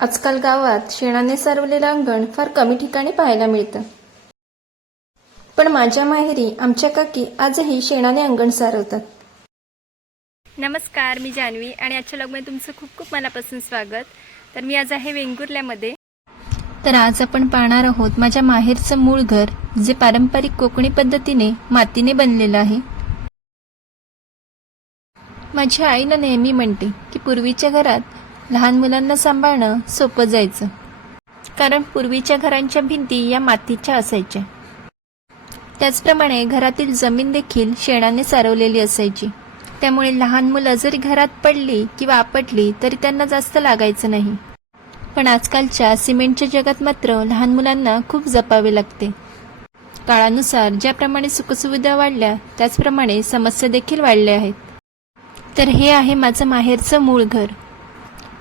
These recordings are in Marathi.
आजकाल गावात शेणाने सारवलेलं अंगण फार कमी ठिकाणी पाहायला मिळतं. पण माझ्या माहेरी आमच्या काकी आजही शेणाने अंगण सारवतात. नमस्कार मी जान्हवी आणि आजच्या लग्नात तुमचं खूप खूप मनापासून स्वागत. तर मी आज आहे वेंगुर्ल्यामध्ये. तर आज आपण पाहणार आहोत माझ्या माहेरचं मूळ घर जे पारंपरिक कोकणी पद्धतीने मातीने बनलेलं आहे. माझी आई ना नेहमी म्हणते की पूर्वीच्या घरात लहान मुलांना सांभाळणं सोपं जायचं. कारण पूर्वीच्या घरांच्या भिंती या मातीच्या असायच्या. त्याचप्रमाणे घरातील जमीन देखील शेणाने सारवलेली असायची. त्यामुळे लहान मुलं जरी घरात पडली किंवा आपटली तरी त्यांना जास्त लागायचं नाही. पण आजकालच्या सिमेंटच्या जगात मात्र लहान मुलांना खूप जपावे लागते. काळानुसार ज्याप्रमाणे सुखसुविधा वाढल्या त्याचप्रमाणे समस्या देखील वाढल्या आहेत. तर हे आहे माझं माहेरचं मूळ घर.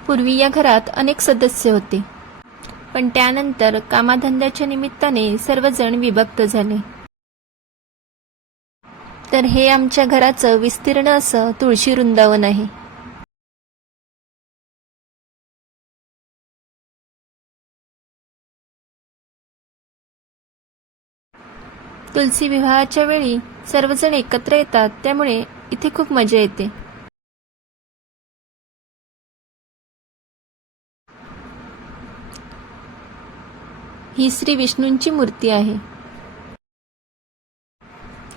पूर्वी या घरात अनेक सदस्य होते. पण त्यानंतर कामाधंद्याच्या निमित्ताने सर्वजण विभक्त झाले. तर हे आमच्या घराचं विस्तीर्ण असं तुळशी वृंदावन आहे. तुलसी विवाहाच्या वेळी सर्वजण एकत्र येतात त्यामुळे इथे खूप मजा येते. ही श्री विष्णूंची मूर्ती आहे.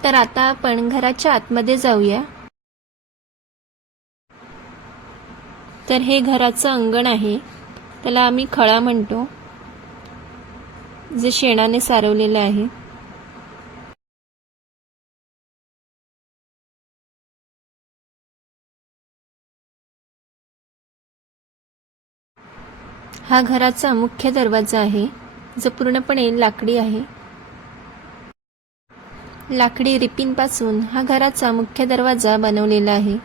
तर आता आपण घराच्या आतमध्ये जाऊया. तर हे घराचं अंगण आहे. त्याला आम्ही खळा म्हणतो जे शेणाने सारवलेलं आहे. हा घराचा मुख्य दरवाजा आहे. जो पूर्णपणे लाकडी आहे. लाकडी रिपींपासून हा घराचा मुख्य दरवाजा बनवलेला आहे.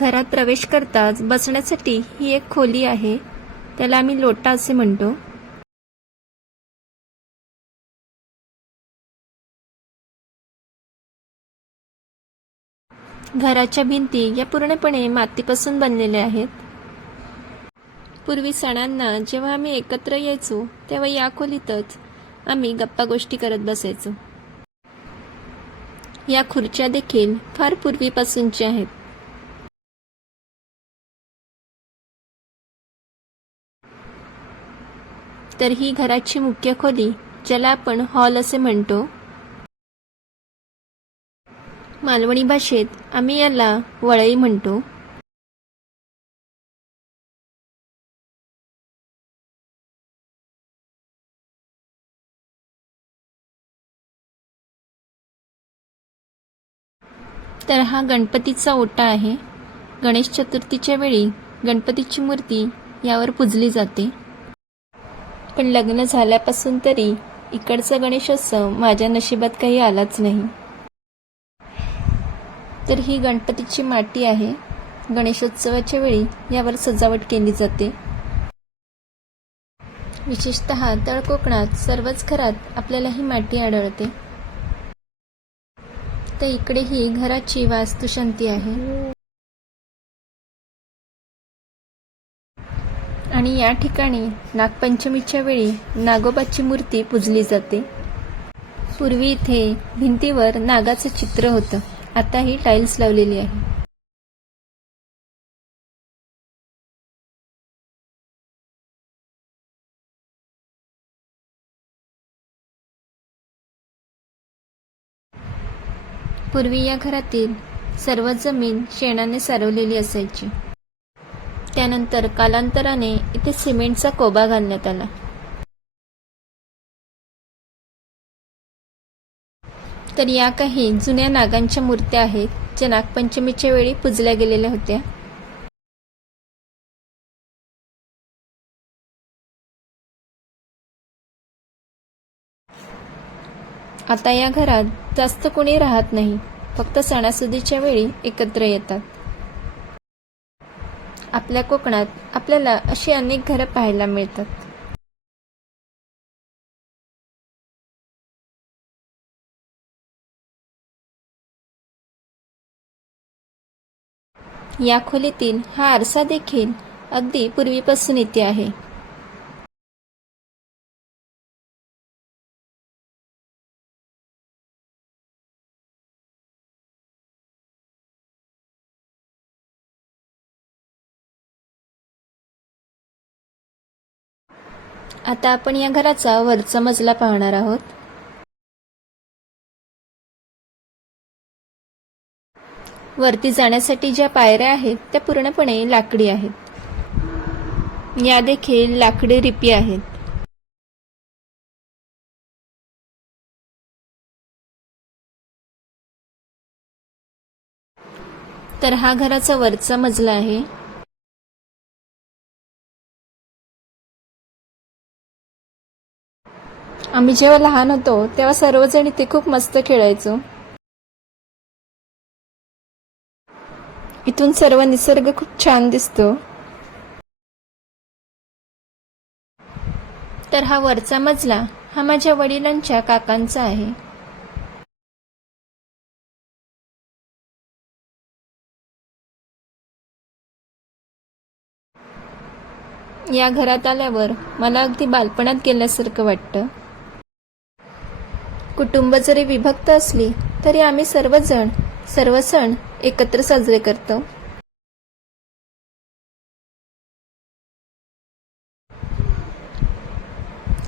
घरात प्रवेश करताच बसण्यासाठी ही एक खोली आहे. त्याला आम्ही लोटा असे म्हणतो. घराच्या भिंती या पूर्णपणे मातीपासून बनलेल्या आहेत. पूर्वी सणांना जेव्हा आम्ही एकत्र यायचो तेव्हा या खोलीतच आम्ही गप्पा गोष्टी करत बसायचो. या खुर्च्या देखील फार पूर्वीपासूनच्या आहेत. तर ही घराची मुख्य खोली ज्याला आपण हॉल असे म्हणतो मालवणी भाषेत आम्ही याला वळई म्हणतो. तर हा गणपतीचा ओटा आहे. गणेश चतुर्थीच्या वेळी गणपतीची मूर्ती यावर पुजली जाते. पण लग्न झाल्यापासून तरी इकडचा गणेशोत्सव माझ्या नशिबात काही आलाच नाही. तर ही गणपतीची माटी आहे. गणेशोत्सवाच्या वेळी यावर सजावट केली जाते. विशेषत तळकोकणात सर्वच घरात आपल्याला ही माती आढळते. तर इकडे ही घराची वास्तुशांती आहे. आणि या ठिकाणी नागपंचमीच्या वेळी नागोबाची मूर्ती पूजली जाते. पूर्वी इथे भिंतीवर नागाचं चित्र होतं. आता ही टाइल्स लावलेली आहे. पूर्वी या घरातील सर्व जमीन शेणाने सारवलेली असायची. त्यानंतर कालांतराने इथे सिमेंटचा कोबा घालण्यात आला. तर या काही जुन्या नागांच्या मूर्त्या आहेत ज्या नागपंचमीच्या वेळी पुजल्या गेलेल्या होत्या. आता या घरात जास्त कोणी राहत नाही फक्त सणासुदीच्या वेळी एकत्र येतात. आपल्या कोकणात आपल्याला अशी अनेक घरं पाहायला मिळतात. या खोलीतील हा आरसा देखील अगदी पूर्वीपासून इथे आहे. आता आपण या घराचा वरचा मजला पाहणार आहोत. वरती जाण्यासाठी ज्या पायऱ्या आहेत त्या पूर्णपणे लाकडी आहेत. या देखील लाकडी रिपी आहेत. तर हा घराचा वरचा मजला आहे. आम्ही जेव्हा लहान होतो तेव्हा सर्वजण इथे खूप मस्त खेळायचो. इथून सर्व निसर्ग खूप छान दिसतो. तर हा वरचा मजला हा माझ्या वडिलांच्या काकांचा आहे. या घरात आल्यावर मला अगदी बालपणात गेल्यासारखं वाटतं. कुटुंब जरी विभक्त असली तरी आम्ही सर्वजण सर्व सण एकत्र साजरे करतं.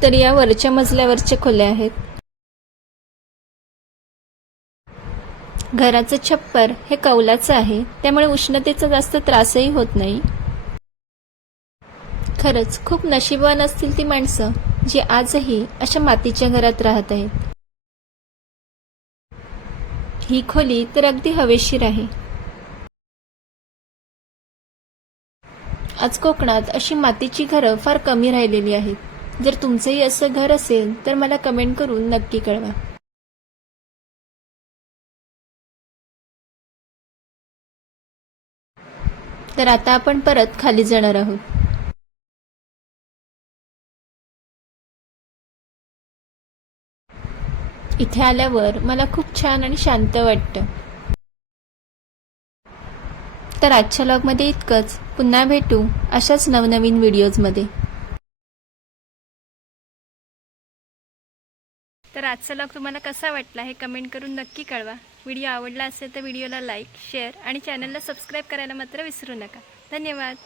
तर या वरच्या मजल्यावरच्या खोल्या आहेत. घराचं छप्पर हे कौलाचं आहे. त्यामुळे उष्णतेचा जास्त त्रासही होत नाही. खरंच खूप नशीबवान असतील ती माणसं जी आजही अशा मातीच्या घरात राहत आहेत. ही खोली तर अगदी हवेशीर आहे. आज कोकणात अशी मातीची घरं फार कमी राहिलेली आहेत. जर तुमचंही असं घर असेल तर मला कमेंट करून नक्की कळवा. तर आता आपण परत खाली जाणार आहोत. इथे आल्यावर मला खूप छान आणि शांत वाटतं. तर आजच्या लॉगमध्ये इतकंच. पुन्हा भेटू अशाच नवनवीन व्हिडिओजमध्ये तर आजचा लॉग तुम्हाला कसा वाटला हे कमेंट करून नक्की कळवा. व्हिडिओ आवडला असेल तर व्हिडिओला लाईक शेअर आणि चॅनलला सबस्क्राईब करायला मात्र विसरू नका. धन्यवाद.